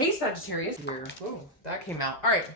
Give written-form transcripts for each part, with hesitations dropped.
Hey, Sagittarius. Here. Oh, that came out. All right.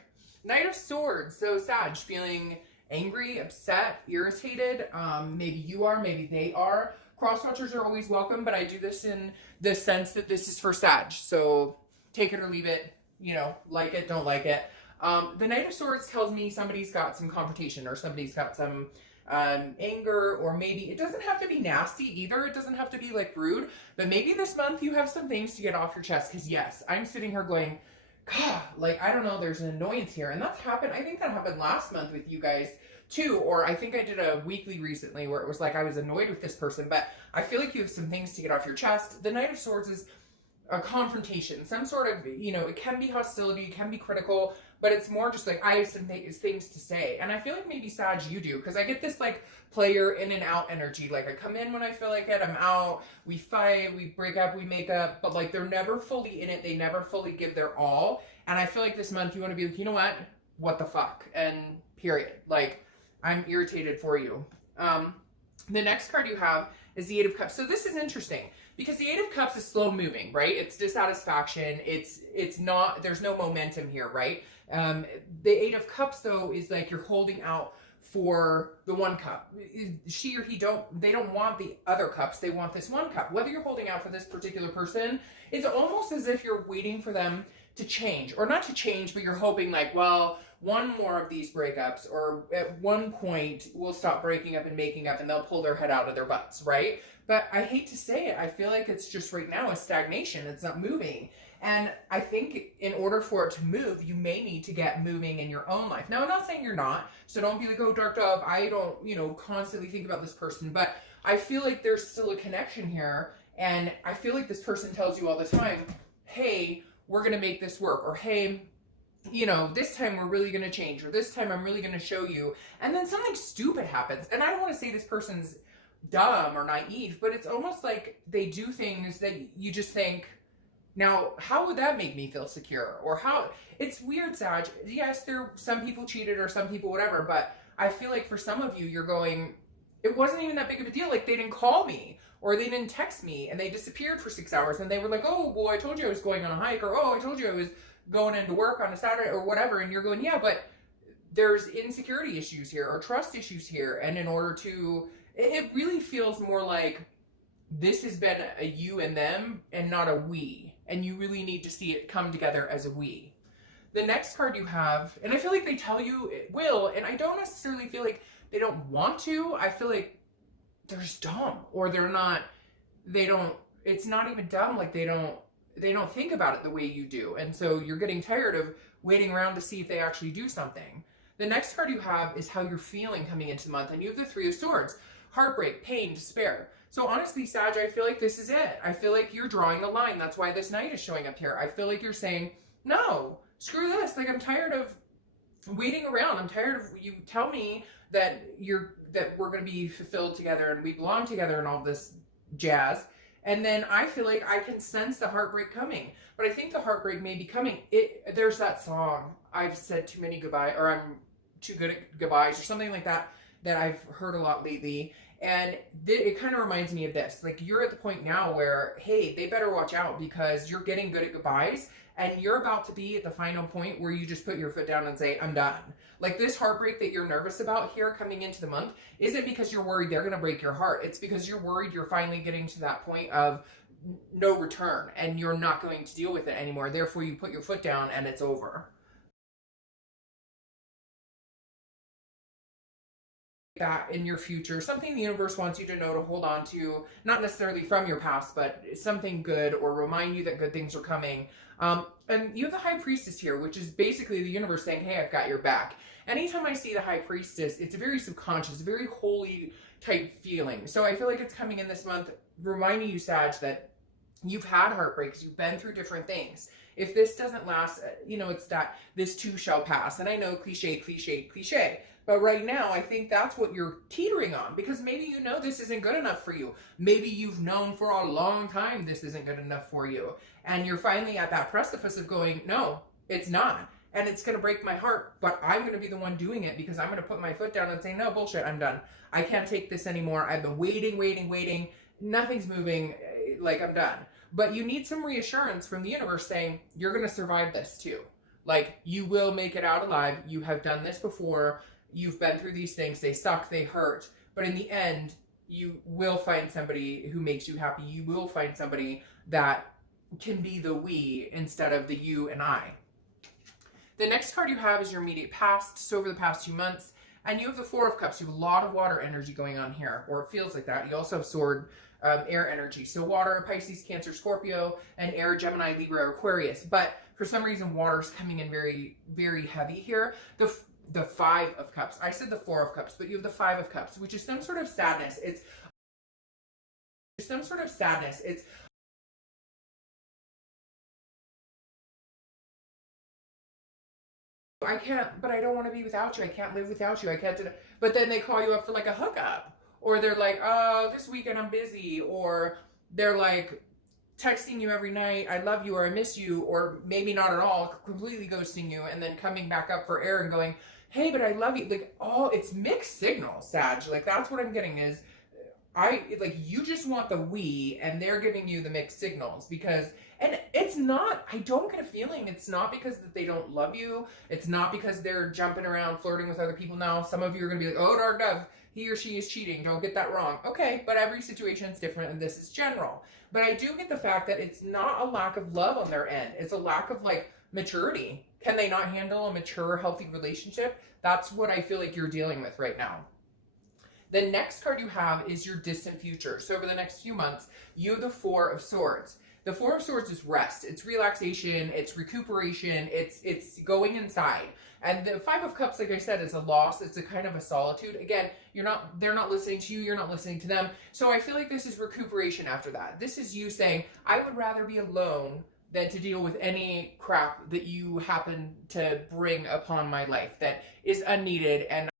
Knight of Swords. So, Sag, feeling angry, upset, irritated. Maybe you are, maybe they are. Cross-watchers are always welcome, but I do this in the sense that this is for Sag. So, take it or leave it. You know, like it, don't like it. The Knight of Swords tells me somebody's got some confrontation or somebody's got some anger, or maybe it doesn't have to be nasty either. It doesn't have to be like rude, but maybe this month you have some things to get off your chest. Because yes, I'm sitting here going, God, like, I don't know, there's an annoyance here. And that's happened. I think that happened last month with you guys too. Or I think I did a weekly recently where it was like I was annoyed with this person, but I feel like you have some things to get off your chest. The Knight of Swords is a confrontation, some sort of, you know, it can be hostility, it can be critical, but it's more just like, I have some things to say. And I feel like maybe, Sag, you do, because I get this like player in and out energy. Like, I come in when I feel like it, I'm out, we fight, we break up, we make up, but like they're never fully in it, they never fully give their all. And I feel like this month you want to be like, you know what the fuck, and period. Like, I'm irritated for you. The next card you have is the Eight of Cups. So this is interesting because the Eight of Cups is slow moving, right? It's dissatisfaction. It's not, there's no momentum here, right? The Eight of Cups though is like you're holding out for the one cup. She or he they don't want the other cups. They want this one cup. Whether you're holding out for this particular person, it's almost as if you're waiting for them to change, or not to change, but you're hoping like, well, one more of these breakups, or at one point we'll stop breaking up and making up and they'll pull their head out of their butts, right? But I hate to say it, I feel like it's just right now a stagnation. It's not moving. And I think in order for it to move, you may need to get moving in your own life. Now, I'm not saying you're not, so don't be like, oh, dark dove, I don't, you know, constantly think about this person, but I feel like there's still a connection here. And I feel like this person tells you all the time, hey, we're going to make this work, or hey, you know, this time we're really going to change, or this time I'm really going to show you. And then something stupid happens. And I don't want to say this person's dumb or naive, but it's almost like they do things that you just think, now, how would that make me feel secure? Or how, it's weird, Sag. Yes, some people cheated or some people whatever, but I feel like for some of you, you're going, it wasn't even that big of a deal. Like, they didn't call me, or they didn't text me, and they disappeared for 6 hours, and they were like, oh, well, I told you I was going on a hike, or oh, I told you I was going into work on a Saturday, or whatever. And you're going, yeah, but there's insecurity issues here, or trust issues here. And in order to, it really feels more like this has been a you and them and not a we. And you really need to see it come together as a we. The next card you have, and I feel like they tell you it will, and I don't necessarily feel like they don't want to. I feel like they're just dumb, or it's not even dumb, like they don't think about it the way you do. And so you're getting tired of waiting around to see if they actually do something. The next card you have is how you're feeling coming into the month, and you have the Three of Swords. Heartbreak, pain, despair. So honestly, Sag, I feel like this is it. I feel like you're drawing a line. That's why this Knight is showing up here. I feel like you're saying, no, screw this. Like, I'm tired of waiting around. I'm tired of you tell me that we're going to be fulfilled together and we belong together and all this jazz. And then I feel like I can sense the heartbreak coming. But I think the heartbreak may be coming. There's that song, I've said too many goodbyes, or I'm too good at goodbyes, or something like that I've heard a lot lately. And it kind of reminds me of this. Like, you're at the point now where, hey, they better watch out, because you're getting good at goodbyes and you're about to be at the final point where you just put your foot down and say, I'm done. Like, this heartbreak that you're nervous about here coming into the month isn't because you're worried they're going to break your heart. It's because you're worried you're finally getting to that point of no return and you're not going to deal with it anymore. Therefore, you put your foot down and it's over. That in your future, something the universe wants you to know, to hold on to, not necessarily from your past, but something good, or remind you that good things are coming. And you have the High Priestess here, which is basically the universe saying, hey, I've got your back. Anytime I see the High Priestess, it's a very subconscious, very holy type feeling. So I feel like it's coming in this month, reminding you, Sag, that you've had heartbreaks, you've been through different things. If this doesn't last, you know, it's that this too shall pass. And I know, cliche, cliche, cliche. But right now, I think that's what you're teetering on, because maybe you know this isn't good enough for you. Maybe you've known for a long time this isn't good enough for you. And you're finally at that precipice of going, no, it's not. And it's going to break my heart, but I'm going to be the one doing it, because I'm going to put my foot down and say, no, bullshit, I'm done. I can't take this anymore. I've been waiting. Nothing's moving. Like, I'm done. but you need some reassurance from the universe saying, you're going to survive this too. Like, you will make it out alive. You have done this before. You've been through these things. They suck, they hurt. But in the end, you will find somebody who makes you happy. You will find somebody that can be the we instead of the you and I. The next card you have is your immediate past. So over the past few months, and you have the Four of Cups. You have a lot of water energy going on here, or it feels like that. You also have Sword, air energy. So water, Pisces, Cancer, Scorpio, and air, Gemini, Libra, Aquarius. But for some reason, water is coming in very, very heavy here. The Five of Cups. I said the Four of Cups, but you have the Five of Cups, which is some sort of sadness. It's some sort of sadness. It's I can't, but I don't want to be without you. I can't live without you. I can't do that. But then they call you up for like a hookup, or they're like, oh, this weekend I'm busy, or they're like texting you every night, I love you, or I miss you, or maybe not at all, completely ghosting you, and then coming back up for air and going, hey, but I love you. Like, oh, it's mixed signals, Sag. Like, that's what I'm getting is, you just want the we, and they're giving you the mixed signals because, and it's not, I don't get a feeling, it's not because that they don't love you. It's not because they're jumping around flirting with other people now. Some of you are going to be like, oh, Dark Dove, he or she is cheating. Don't get that wrong. Okay, but every situation is different, and this is general. But I do get the fact that it's not a lack of love on their end. It's a lack of, like, maturity. Can they not handle a mature, healthy relationship? That's what I feel like you're dealing with right now. The next card you have is your distant future. So over the next few months, you have the Four of Swords. The Four of Swords is rest. It's relaxation. It's recuperation. It's going inside. And the Five of Cups, like I said, is a loss. It's a kind of a solitude. Again, they're not listening to you. You're not listening to them. So I feel like this is recuperation after that. This is you saying, I would rather be alone than to deal with any crap that you happen to bring upon my life that is unneeded and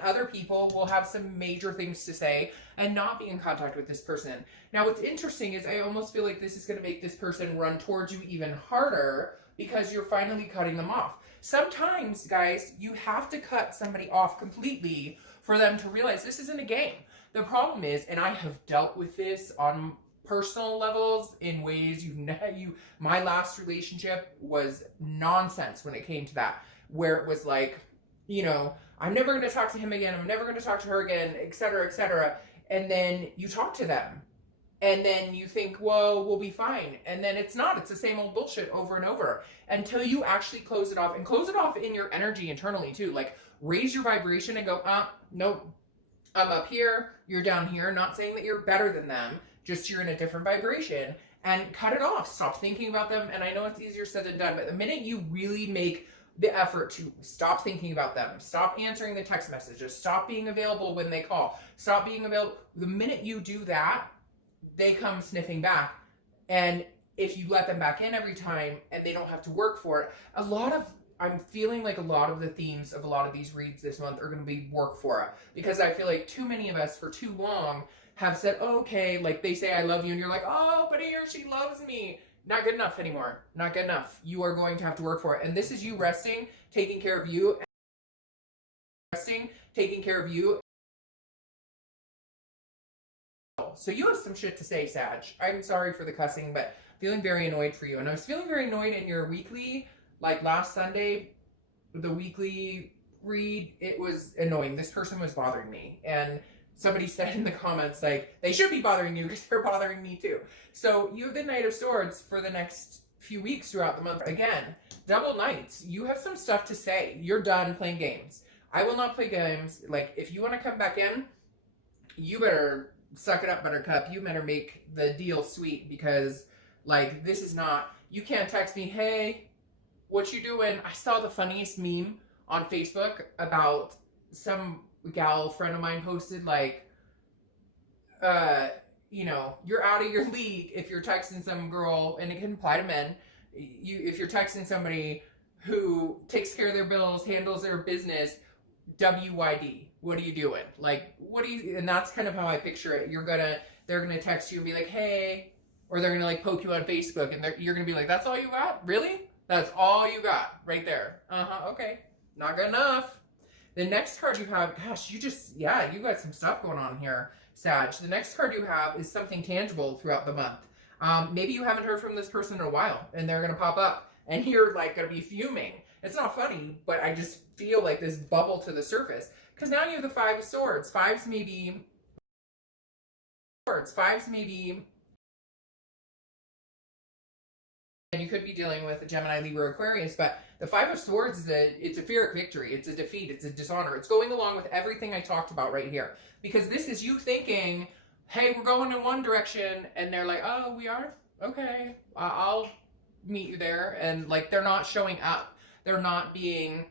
other people will have some major things to say and not be in contact with this person. Now, what's interesting is I almost feel like this is going to make this person run towards you even harder because you're finally cutting them off. Sometimes, guys, you have to cut somebody off completely for them to realize this isn't a game. The problem is, and I have dealt with this on personal levels in ways my last relationship was nonsense when it came to that, where it was like, I'm never going to talk to him again. I'm never going to talk to her again, et cetera, et cetera. And then you talk to them and then you think, whoa, we'll be fine. And then it's not, it's the same old bullshit over and over until you actually close it off, and close it off in your energy internally too. Like, raise your vibration and go, nope, I'm up here, you're down here. Not saying that you're better than them, just you're in a different vibration, and cut it off. Stop thinking about them. And I know it's easier said than done, but the minute you really make the effort to stop thinking about them, stop answering the text messages, stop being available when they call, stop being available, the minute you do that, they come sniffing back. And if you let them back in every time and they don't have to work for it, I'm feeling like a lot of the themes of a lot of these reads this month are going to be work for it, because I feel like too many of us for too long have said, oh, okay, like they say I love you and you're like, oh, but he or she loves me. Not good enough anymore. Not good enough. You are going to have to work for it. And this is you resting, taking care of you, So you have some shit to say, Sag. I'm sorry for the cussing, but feeling very annoyed for you. And I was feeling very annoyed in your weekly, like last Sunday, the weekly read, it was annoying. This person was bothering me. And somebody said in the comments, like, they should be bothering you because they're bothering me too. So you have the Knight of Swords for the next few weeks throughout the month. Again, double knights. You have some stuff to say. You're done playing games. I will not play games. Like, if you want to come back in, you better suck it up, buttercup. You better make the deal sweet, because, like, this is not, you can't text me, hey, what you doing? I saw the funniest meme on Facebook about some gal friend of mine posted, like, you're out of your league if you're texting some girl, and it can apply to men. If you're texting somebody who takes care of their bills, handles their business, WYD, what are you doing? Like, and that's kind of how I picture it. They're gonna text you and be like, hey, or they're gonna like poke you on Facebook, and you're gonna be like, that's all you got? Really? That's all you got right there? Okay, not good enough. The next card you have, gosh, you got some stuff going on here, Sag. The next card you have is something tangible throughout the month. Maybe you haven't heard from this person in a while, and they're going to pop up, and you're like going to be fuming. It's not funny, but I just feel like this bubble to the surface. Because now you have the Five of Swords. Fives maybe, and you could be dealing with a Gemini, Libra, Aquarius, but the Five of Swords it's a Pyrrhic victory. It's a defeat. It's a dishonor. It's going along with everything I talked about right here. Because this is you thinking, hey, we're going in one direction, and they're like, oh, we are? Okay, I'll meet you there. And like, they're not showing up. They're not being,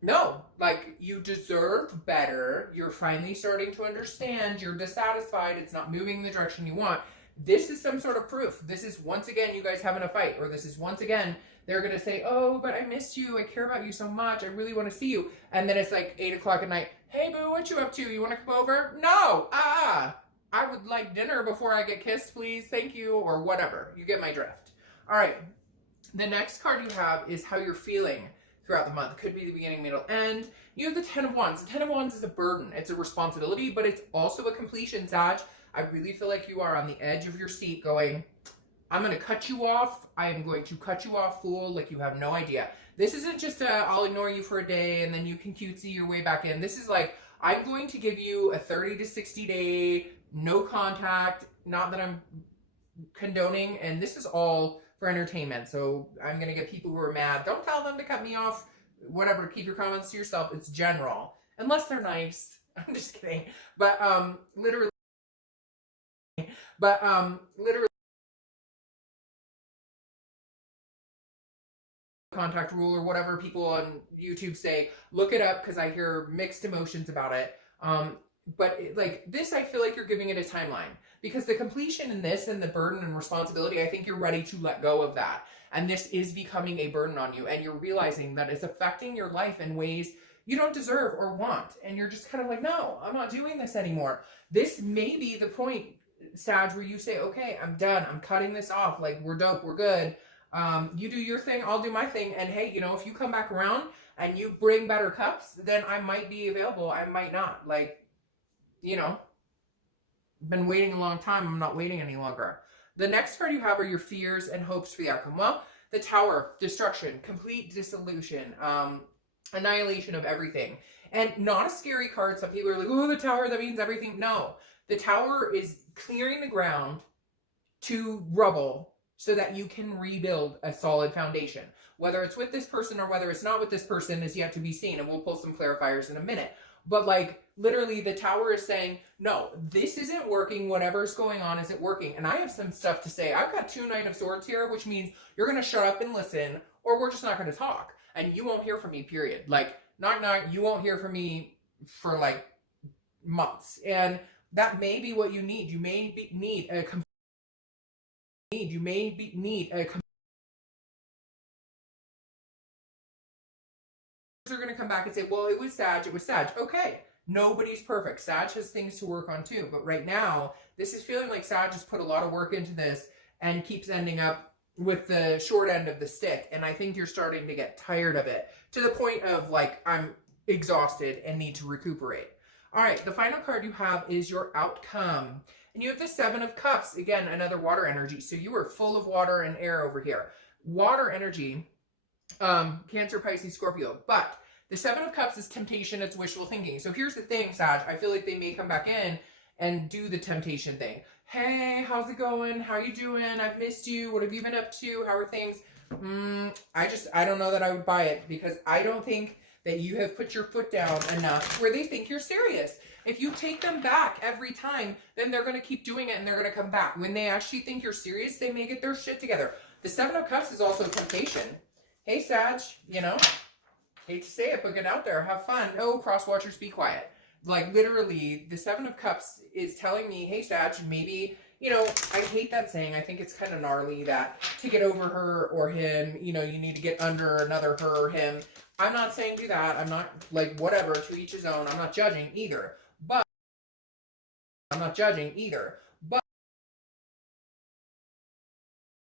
no, like, you deserve better. You're finally starting to understand. You're dissatisfied. It's not moving in the direction you want. This is some sort of proof. This is once again you guys having a fight, or this is once again they're going to say, oh, but I missed you. I care about you so much. I really want to see you. And then it's like 8 o'clock at night. Hey, boo, what you up to? You want to come over? No. I would like dinner before I get kissed, please. Thank you. Or whatever. You get my drift. All right. The next card you have is how you're feeling throughout the month. It could be the beginning, middle, end. You have the Ten of Wands. The Ten of Wands is a burden. It's a responsibility, but it's also a completion, Sag. I really feel like you are on the edge of your seat going, I'm going to cut you off. I am going to cut you off, fool, like you have no idea. This isn't just I'll ignore you for a day and then you can cutesy your way back in. This is like, I'm going to give you a 30 to 60 day, no contact, not that I'm condoning, and this is all for entertainment. So I'm going to get people who are mad. Don't tell them to cut me off, whatever, keep your comments to yourself. It's general, unless they're nice. I'm just kidding. But literally, contact rule or whatever people on YouTube say, look it up because I hear mixed emotions about it. But like this, I feel like you're giving it a timeline because the completion in this and the burden and responsibility, I think you're ready to let go of that. And this is becoming a burden on you, and you're realizing that it's affecting your life in ways you don't deserve or want. And you're just kind of like, no, I'm not doing this anymore. This may be the point, Sag, where you say, okay, I'm done. I'm cutting this off. Like, we're dope. We're good. You do your thing. I'll do my thing. And hey, you know, if you come back around and you bring better cups, then I might be available. I might not. Like, you know, been waiting a long time. I'm not waiting any longer. The next card you have are your fears and hopes for the outcome. Well, the Tower, destruction, complete dissolution, annihilation of everything. And not a scary card. Some people are like, oh, the Tower, that means everything. No, the Tower is clearing the ground to rubble so that you can rebuild a solid foundation. Whether it's with this person or whether it's not with this person is yet to be seen. And we'll pull some clarifiers in a minute. But like, literally, the Tower is saying, no, this isn't working. Whatever's going on isn't working. And I have some stuff to say. I've got 2 Knight of Swords here, which means you're going to shut up and listen, or we're just not going to talk. And you won't hear from me, period. Like, you won't hear from me for like months. And that may be what you need. You may need a are going to come back and say, well, it was Sag. Okay, nobody's perfect. Sag has things to work on too. But right now, this is feeling like Sag has put a lot of work into this and keeps ending up with the short end of the stick. And I think you're starting to get tired of it to the point of like, I'm exhausted and need to recuperate. All right, the final card you have is your outcome. And you have the 7 of Cups. Again, another water energy. So you are full of water and air over here. Water energy, Cancer, Pisces, Scorpio. But the 7 of Cups is temptation. It's wishful thinking. So here's the thing, Sag. I feel like they may come back in and do the temptation thing. Hey, how's it going? How you doing? I've missed you. What have you been up to? How are things? I don't know that I would buy it because I don't think that you have put your foot down enough where they think you're serious. If you take them back every time, then they're going to keep doing it and they're going to come back. When they actually think you're serious, they may get their shit together. The 7 of Cups is also temptation. Hey, Sag, you know, hate to say it, but get out there, have fun. Oh, cross watchers, be quiet. Like, literally, the 7 of Cups is telling me, hey, Sag, maybe, you know, I hate that saying. I think it's kind of gnarly that to get over her or him, you know, you need to get under another her or him. I'm not saying do that. I'm not, like, whatever, to each his own. I'm not judging either. But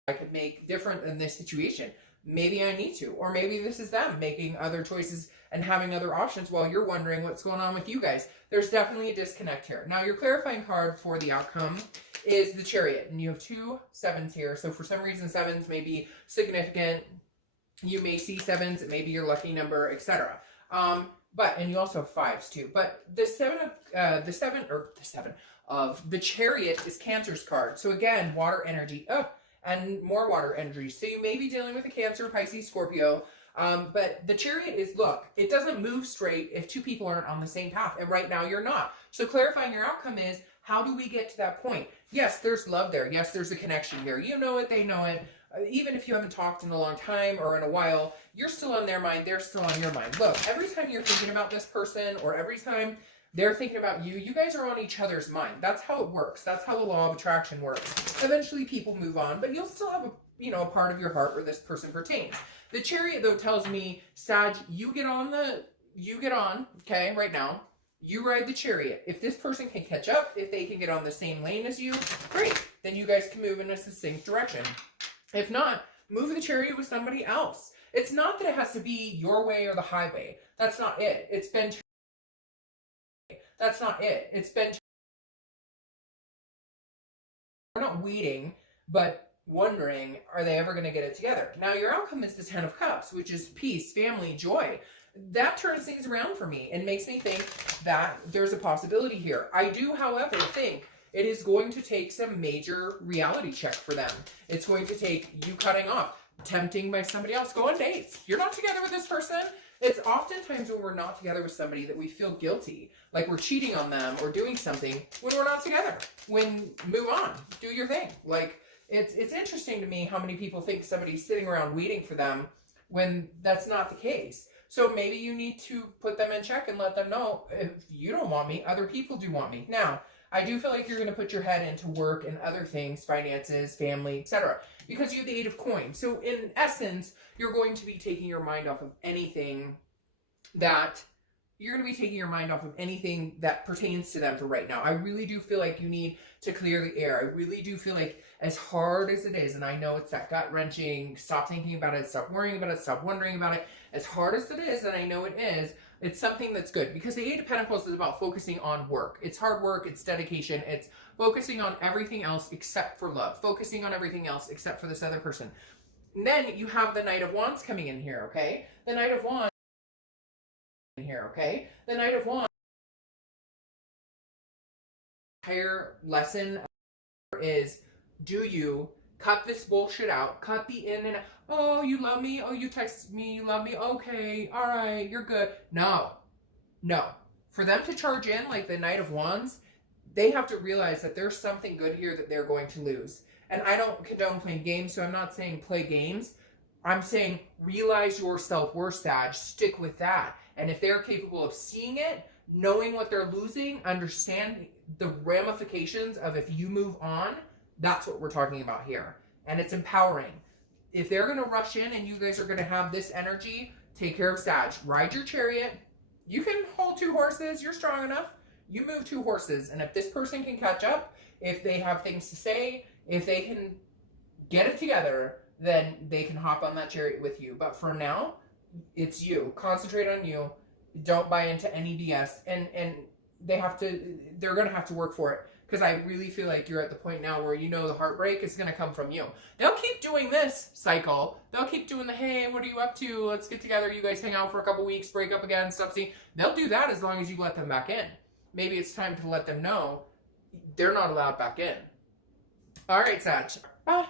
I could make different in this situation. maybe I need to, or maybe this is them making other choices and having other options while you're wondering what's going on with you guys. There's definitely a disconnect here. Now, your clarifying card for the outcome is the Chariot, and you have 2 sevens here. So for some reason, sevens may be significant. You may see sevens, it may be your lucky number, etc. And you also have 5s too. But the seven of the Chariot is Cancer's card. So again, water energy, and more water energy. So you may be dealing with a Cancer, Pisces, Scorpio. But the Chariot is, look, it doesn't move straight if 2 people aren't on the same path. And right now you're not. So clarifying your outcome is, how do we get to that point? Yes, there's love there. Yes, there's a connection here. You know it, they know it. Even if you haven't talked in a long time or in a while, you're still on their mind. They're still on your mind. Look, every time you're thinking about this person or every time they're thinking about you, you guys are on each other's mind. That's how it works. That's how the law of attraction works. Eventually people move on, but you'll still have a part of your heart where this person pertains. The Chariot, though, tells me, Sag, you get on, okay, right now. You ride the Chariot. If this person can catch up, if they can get on the same lane as you, great. Then you guys can move in a succinct direction. If not, move the Chariot with somebody else. It's not that it has to be your way or the highway. That's not it. That's not it. We're not waiting, but wondering, are they ever going to get it together? Now, your outcome is the 10 of Cups, which is peace, family, joy. That turns things around for me and makes me think that there's a possibility here. I do, however, think it is going to take some major reality check for them. It's going to take you cutting off, tempting by somebody else, go on dates. You're not together with this person. It's oftentimes when we're not together with somebody that we feel guilty, like we're cheating on them or doing something when we're not together. Move on, do your thing. Like, it's interesting to me how many people think somebody's sitting around waiting for them when that's not the case. So maybe you need to put them in check and let them know, if you don't want me, other people do want me. Now, I do feel like you're going to put your head into work and other things, finances, family, etc. Because you have the 8 of Coins. So in essence, you're going to be taking your mind off of anything that pertains to them for right now. I really do feel like you need to clear the air. I really do feel like, as hard as it is, and I know it's that gut-wrenching, stop thinking about it, stop worrying about it, stop wondering about it. As hard as it is, and I know it is, it's something that's good, because the 8 of Pentacles is about focusing on work. It's hard work, it's dedication, it's focusing on everything else except for love, focusing on everything else except for this other person. And then you have the Knight of Wands coming in here, okay? The Knight of Wands in here, okay? The Knight of Wands, entire lesson is, do you cut this bullshit out, cut the in and out. Oh, you love me. Oh, you text me. You love me. Okay. All right. You're good. No. For them to charge in like the Knight of Wands, they have to realize that there's something good here that they're going to lose. And I don't condone playing games, so I'm not saying play games. I'm saying realize your self-worth, Sag. Stick with that. And if they're capable of seeing it, knowing what they're losing, understand the ramifications of if you move on, that's what we're talking about here. And it's empowering. If they're going to rush in and you guys are going to have this energy, take care of Sag. Ride your Chariot. You can hold 2 horses. You're strong enough. You move 2 horses. And if this person can catch up, if they have things to say, if they can get it together, then they can hop on that Chariot with you. But for now, it's you. Concentrate on you. Don't buy into any BS. And they're going to have to work for it. Because I really feel like you're at the point now where you know the heartbreak is going to come from you. They'll keep doing this cycle. They'll keep doing the, hey, what are you up to? Let's get together. You guys hang out for a couple weeks, break up again, stuff. See, they'll do that as long as you let them back in. Maybe it's time to let them know they're not allowed back in. All right, Sag. Bye.